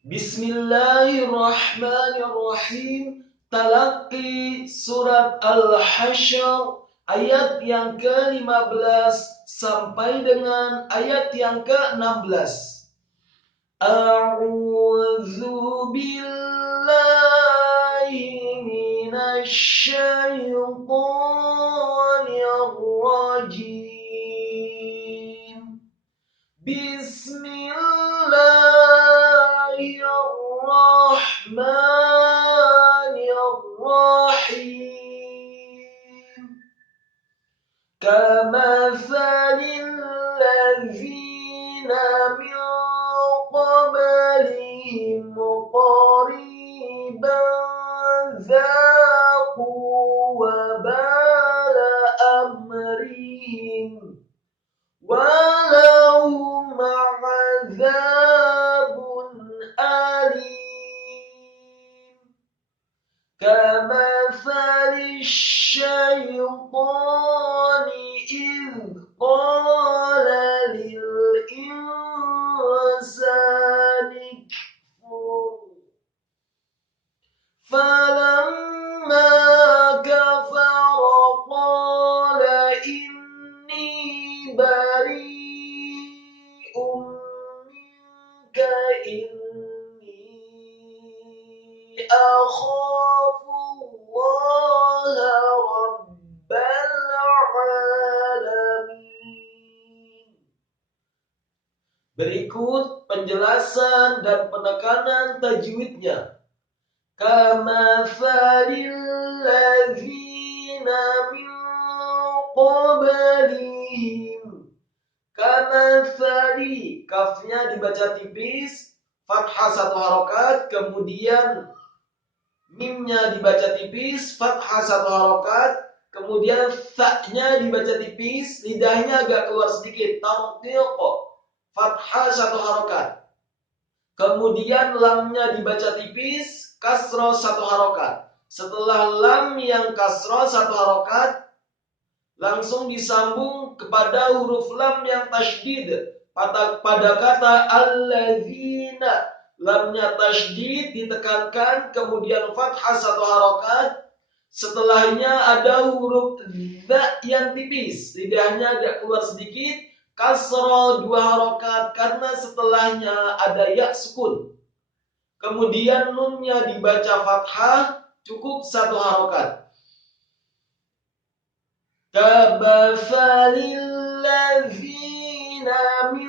Bismillahirrahmanirrahim. Talaqi surat Al-Hasyr ayat yang ke-15 sampai dengan ayat yang ke-16. A'udzu billahi minasy syaithanir rajim. Bismillahirrahmanirrahim. Kamathalil ladzina min qablihim qariban dzaqu wabala amrihim walahum azabun alim. Kamathali syaitani idh qala lil insani kfur falamma kafara qala inni bari'un minka inni akhafu Allah rabbal alamin. Berikut penjelasan dan penekanan tajwidnya. Kamathalil ladzina min qablihim. Kamathali, kafnya dibaca tipis, fathah satu harokat, kemudian mimnya dibaca tipis, fathah satu harokat, kemudian tha-nya dibaca tipis, lidahnya agak keluar sedikit, tarqiq, fathah satu harokat. Kemudian lamnya dibaca tipis, kasroh satu harokat. Setelah lam yang kasroh satu harokat, langsung disambung kepada huruf lam yang tasydid pada kata alladzina. Lamnya tasydid ditekankan, kemudian fathah satu harokat. Setelahnya ada huruf dha yang tipis, lidahnya agak keluar sedikit, kasroh dua harokat karena setelahnya ada ya sukun. Kemudian nunnya dibaca fathah, cukup satu harokat. Kamathalil ladzina min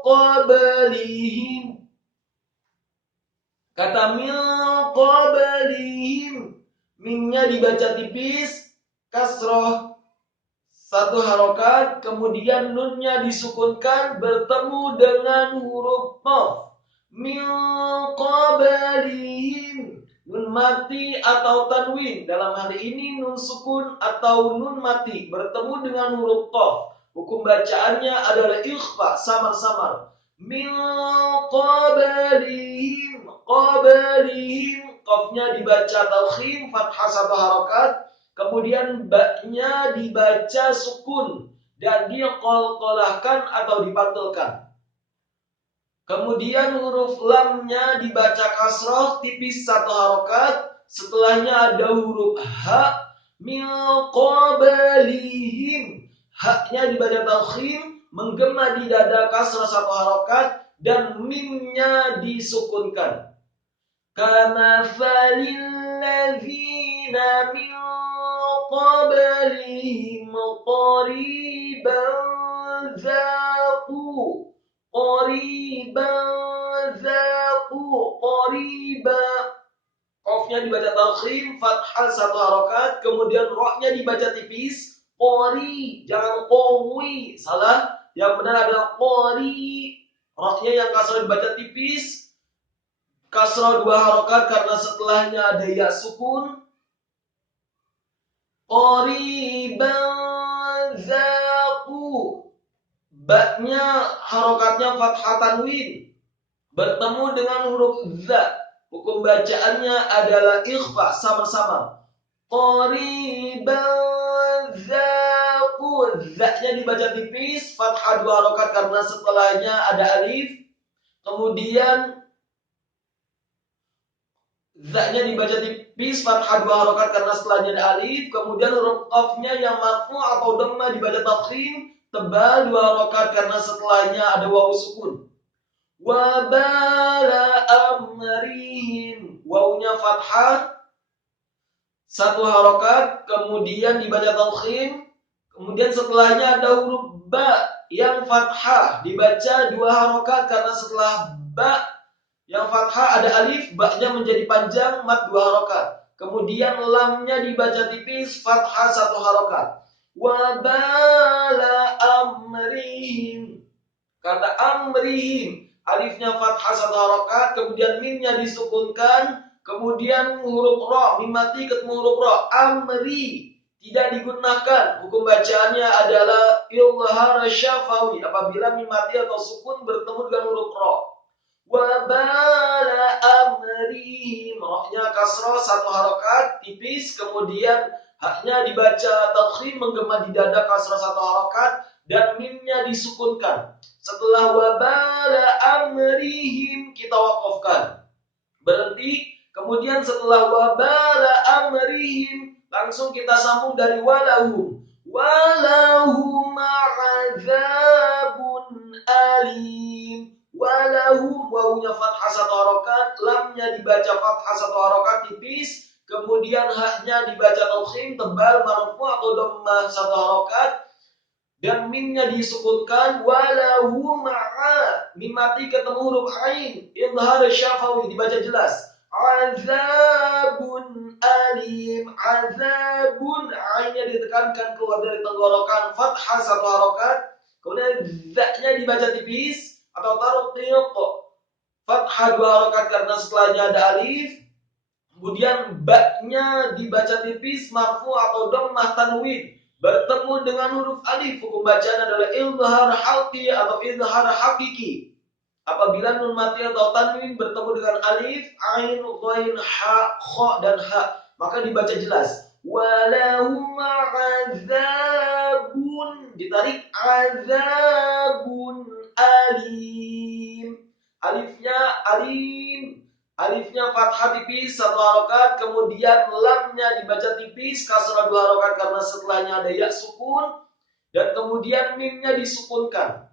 qablihim. Kata min qablihim, mimnya dibaca tipis, kasroh satu harokat, kemudian nunnya disukunkan bertemu dengan huruf qaf. Min qablihim, nun mati atau tanwin. Dalam hal ini nun sukun atau nun mati bertemu dengan huruf qaf. Hukum bacaannya adalah ikhfa, samar-samar. Min qablihim, qablihim, qafnya dibaca tafkhim, fathah satu harokat, kemudian ba-nya dibaca sukun dan diqalqalahkan atau dipantulkan. Kemudian huruf lamnya dibaca kasroh tipis satu harokat. Setelahnya ada huruf ha. Min qablihim. Haknya dibaca tafkhim, menggema di dada kasroh satu harokat, dan mimnya disukunkan. Kamathalil ladzina min qablihim qariban dzaqu. Qariban dzaqu, qariba. Qafnya dibaca tafkhim, fathah satu harokat, kemudian ra-nya dibaca tipis, qari, jangan qawi, salah. Yang benar adalah qari. Ra-nya yang kasroh dibaca tipis, kasroh dua harokat karena setelahnya ada ya sukun. Qariban dzaqu, ba-nya harokatnya fathah tanwin bertemu dengan huruf za. Hukum bacaannya adalah ikhfa, sama-sama. Qariban dzaqu, za-nya dibaca tipis, fathah dua harokat karena setelahnya ada alif. Kemudian Za-nya dibaca tipis, fathah 2 harokat karena setelahnya ada alif. Kemudian huruf qaf-nya yang marfu atau dhamma dibaca tafkhim, tebal 2 harokat karena setelahnya ada wawu sukun. Wa bala amrihim, wawunya fathah 1 harokat, kemudian dibaca tafkhim. Kemudian setelahnya ada huruf ba yang fathah dibaca 2 harokat karena setelah ba yang fathah ada alif, ba-nya menjadi panjang, mat 2 harokat. Kemudian lamnya dibaca tipis, fathah 1 harokat. Wa bala amrihim. Kata amrihim, alifnya fathah 1 harokat, kemudian mimnya disukunkan, kemudian huruf ro, mim mati ketemu huruf ro, amri tidak digunakan. Hukum bacaannya adalah ilhar syafawi apabila mim mati atau sukun bertemu dengan huruf ro. Wa bala amrihim, rohnya kasroh 1 harokat tipis, kemudian haknya dibaca tafkhim menggema di dada kasroh 1 harokat dan mimnya disukunkan. Setelah wa bala amrihim kita wakafkan, berhenti. Kemudian setelah wa bala amrihim langsung kita sambung dari walahum. Walahum azabun alim. Walahum, wawunya fathah 1 harokat, lamnya dibaca fathah 1 harokat tipis, kemudian haknya dibaca tafkhim tebal marfu atau dhammah 1 harokat, dan mimnya disukunkan. Walahum ma'a, mim mati ketemu huruf ain, idhar syafawi dibaca jelas. Azabun alim, azabun, ainnya ditekankan keluar dari tenggorokan, fathah 1 harokat, kemudian za-nya dibaca tipis atau tarqiq, fathah 2 harokat karena setelahnya ada alif. Kemudian ba-nya dibaca tipis, marfu atau dhammah tanwin bertemu dengan huruf alif. Hukum bacaan adalah izhar halqi atau izhar hakiki apabila nun mati atau tanwin bertemu dengan alif, ain, ghain, ha, kha dan ha, maka dibaca jelas. Walahum azabun, ditarik azabun alim. Alifnya alim, alifnya fathah tipis 1 harokat, kemudian lamnya dibaca tipis kasrah 2 harokat karena setelahnya ada ya sukun, dan kemudian mimnya disukunkan.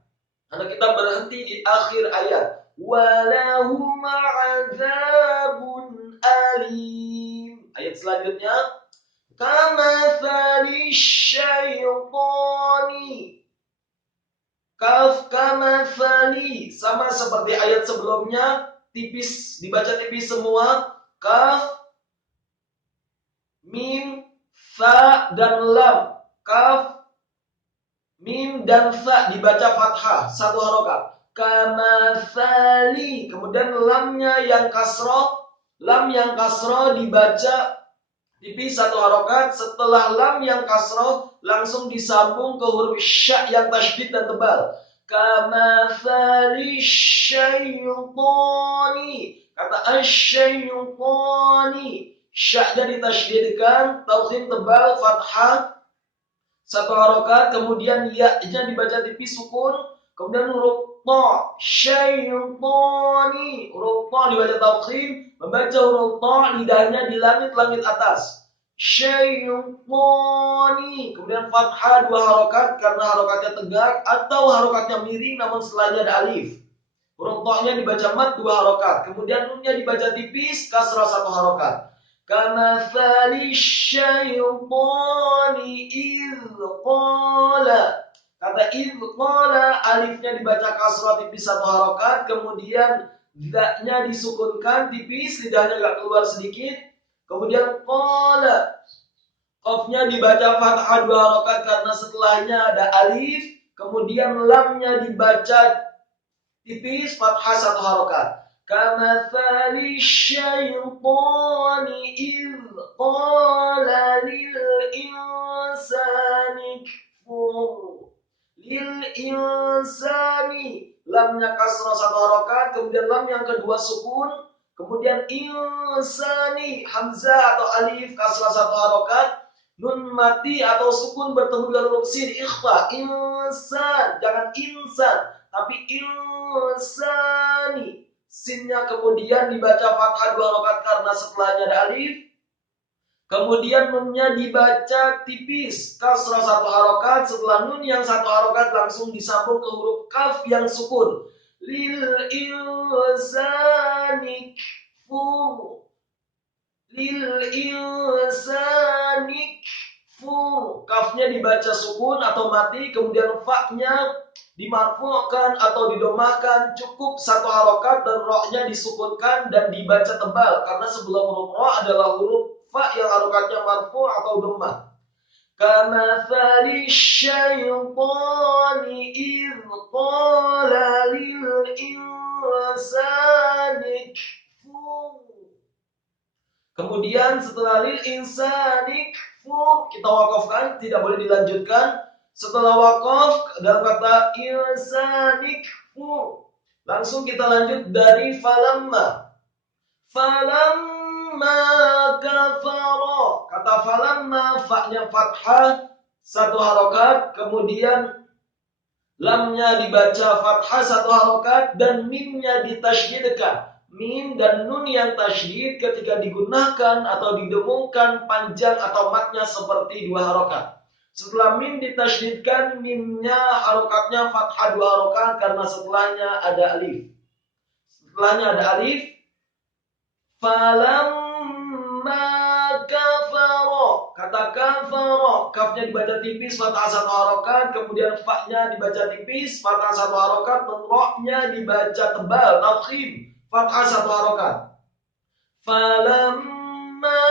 Karena kita berhenti di akhir ayat. Walahum azabun alim. Ayat selanjutnya, kamathali syaitani. Kaf kamathali, sama seperti ayat sebelumnya, tipis, dibaca tipis semua. Kaf, mim, fa dan lam. Kaf, mim dan sa dibaca fathah 1 harokat. Kamathali, kemudian lamnya yang kasroh, lam yang kasroh dibaca tipis 1 harokat. Setelah lam yang kasroh langsung disambung ke huruf sya yang tasydid dan tebal. Kamathali syaitani, kata asyaitani, sya-nya ditasydidkan, tafkhim tebal, fathah 1 harokat, kemudian ya-nya dibaca tipis sukun, kemudian huruf ta, syaitani, huruf ta dibaca tafkhim, membaca huruf ta lidahnya di langit-langit atas. Syaitani, kemudian fathah 2 harokat karena harokatnya tegak atau harokatnya miring namun setelahnya ada alif. Huruf ta-nya dibaca mat 2 harokat, kemudian nunnya dibaca tipis kasrah 1 harokat. Kamathali syaitani idh qala, kata idh qala, alifnya dibaca kasrah tipis 1 harokat, kemudian za-nya disukunkan tipis, lidahnya agak keluar sedikit. Kemudian qala, qafnya dibaca fathah 2 harokat karena setelahnya ada alif, kemudian lamnya dibaca tipis fathah 1 harokat. Kamathali syaitani idh qala lil insani kfur. Lil insani, lamnya kasrah 1 harokat, kemudian lam yang kedua sukun, kemudian insani, hamzah atau alif kasrah 1 harokat, nun mati atau sukun bertemu dengan huruf sin, ikhfa, insan, jangan insan, tapi insani, sinnya kemudian dibaca fathah 2 harokat karena setelahnya ada alif. Kemudian nunnya dibaca tipis, kasrah 1 harokat. Setelah nun yang 1 harokat langsung disambung ke huruf kaf yang sukun. Lil insani kfur. Lil insani kfur. Kafnya dibaca sukun atau mati, kemudian fa-nya dimarfu'kan atau didomakan, cukup 1 harokat dan ro-nya disukunkan dan dibaca tebal karena sebelum huruf ro adalah huruf fa yang harokatnya marfu atau dhammah. Kamatsali syaitani idz qala lil insani kfur. Kemudian setelah lil insani kfur kita wakafkan, tidak boleh dilanjutkan. Setelah wakaf dalam kata insani kfur, langsung kita lanjut dari falamma. Falamma kafara. Kata falamma, fa-nya fathah 1 harokat, kemudian lamnya dibaca fathah 1 harokat dan mimnya ditasydidkan. Mim dan nun yang tasydid ketika digunakan atau didengungkan panjang atau matnya seperti 2 harokat. Setelah mim ditasydidkan, mimnya harokatnya fathah 2 harokat karena setelahnya ada alif. Setelahnya ada alif. Falamma kafara. Kata kafara, kafnya dibaca tipis, fathah 1 harokat, kemudian fa-nya dibaca tipis, fathah 1 harokat, dan ro-nya dibaca tebal, tafkhim, fathah 1 harokat. Falamma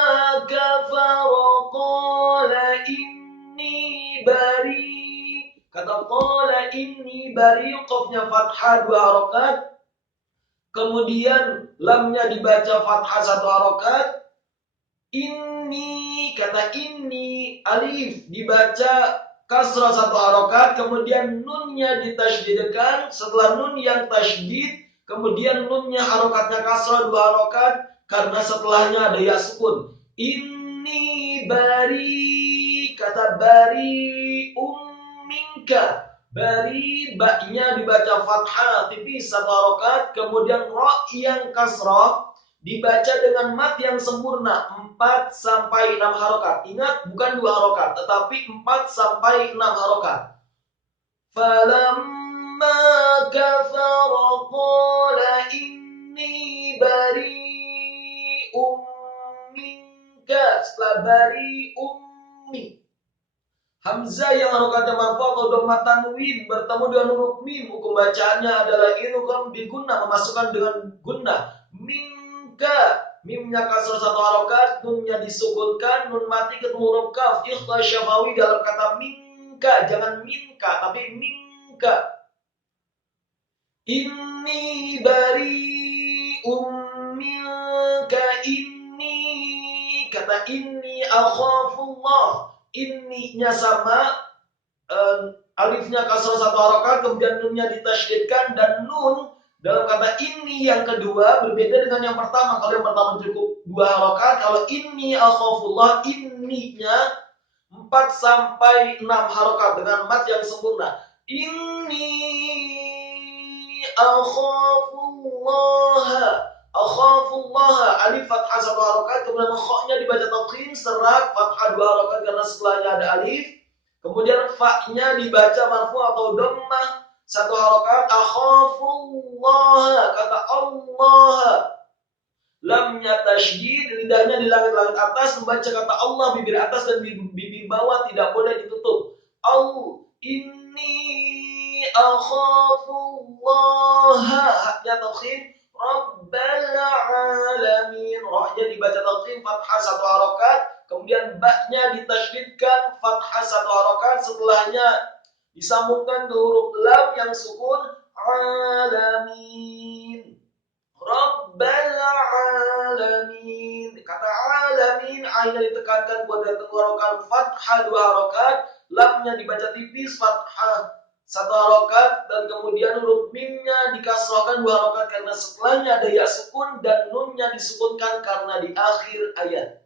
kafara qala inni bari. Kata qala inni bari, qafnya fathah 2 harokat, kemudian lamnya dibaca fathah 1 harokat. Ini, kata ini, alif dibaca kasrah 1 harokat, kemudian nunnya ditasydidkan. Setelah nun yang tasydid, kemudian nunnya harokatnya kasrah 2 harokat karena setelahnya ada ya sukun. Ini bari, kata bari minka. Bari, baknya dibaca fathah tipis 1 harokat, kemudian ro yang kasrah dibaca dengan mat yang sempurna 4 sampai 6 harokat. Ingat, bukan 2 harokat, tetapi 4 sampai 6 harokat. Falamma kafara qala inni bari'um minka. Setelah bari'um mi, hamzah yang harokatnya marfu atau dhammah tanwin bertemu dengan huruf mim, hukum bacaannya adalah idgham bi gunnah, memasukkan dengan gunnah. Minka, mimnya kasrah 1 harokat, nunnya disukunkan, nun mati ketemu huruf kaf. Ikhlas syafawi dalam kata minka, jangan minka tapi minka. Inni bari'um minka. Inni, kata inni akhafullah. Inni-nya sama, alifnya kasrah 1 harokat, kemudian nunnya ditasydidkan, dan nun dalam kata ini yang kedua berbeda dengan yang pertama. Kalau yang pertama cukup 2 harokat, kalau inni akhafullah, inni-nya 4 sampai 6 harokat dengan mat yang sempurna. Inni akhafullah. Akhafullah, alif fathah 1 harokat, kemudian kha-nya dibaca tafkhim, serat fathah 2 harokat karena setelahnya ada alif. Kemudian fa-nya dibaca marfu atau dhammah 1 harokat. Akhafullah, kata Allah. Lamnya tasydid, lidahnya di langit-langit atas, membaca kata Allah, bibir atas dan bibir bawah tidak boleh ditutup. Inni akhafullah, haknya tafkhim. Rabbal alamin, rohnya dibaca tafkhim fathah 1 harokat, kemudian baknya ditasydidkan fathah 1 harokat, setelahnya disambungkan ke huruf lam yang sukun, alamin. Rabbal alamin, kata alamin, ainnya ditekankan buat tenggorokan fathah 2 harokat, lamnya dibaca tipis fathah 1 harokat, dan kemudian huruf mimnya dikasrahkan 2 harokat karena setelahnya ada ya sukun dan nunnya disukunkan karena di akhir ayat.